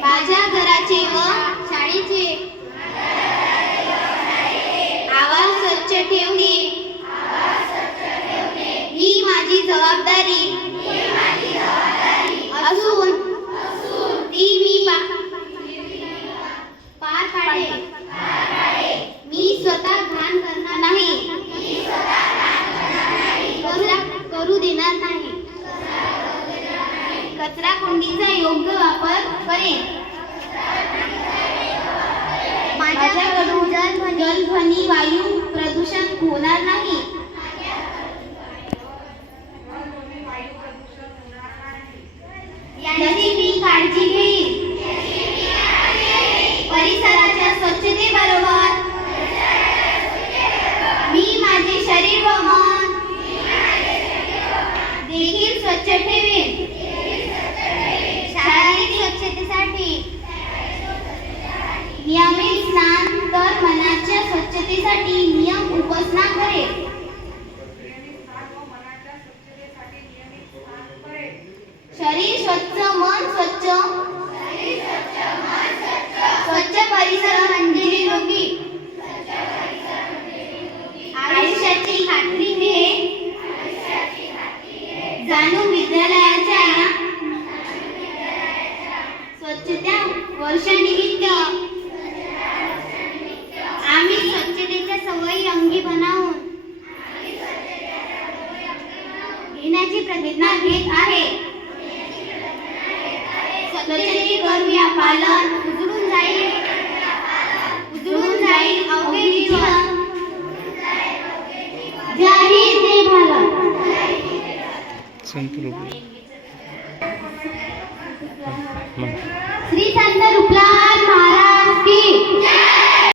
माझ्या घराचे व शाळेचे आवाज स्वच्छ ठेवणे. ही माझी जबाबदारी. असून ती मी पार पाडेल कचरा कोंडीचा योग्य वापर करेन. माझ्याकडून जलध्वनी वायू प्रदूषण होणार नाही. याची मी काळजी घेईन. परिसराच्या स्वच्छतेबरोबर मी माझे शरीर व मन देखील स्वच्छ ठेवेन. स्वच्छतेसाठी नियम उपासना करेल शरीर स्वच्छ मन स्वच्छ. स्वच्छ परिसर म्हणजे निरोगी आयुष्याची खात्री हे जाणून विद्यालयाच्या स्वच्छता वर्षानिमित्त. घेण्याची प्रतिज्ञा घेत आहे. स्वच्छतेचे करूया पालन उजळून जाईल. उजळून जाईल अवघे जीवन. जय हिंद जय भारत. संत रूप श्री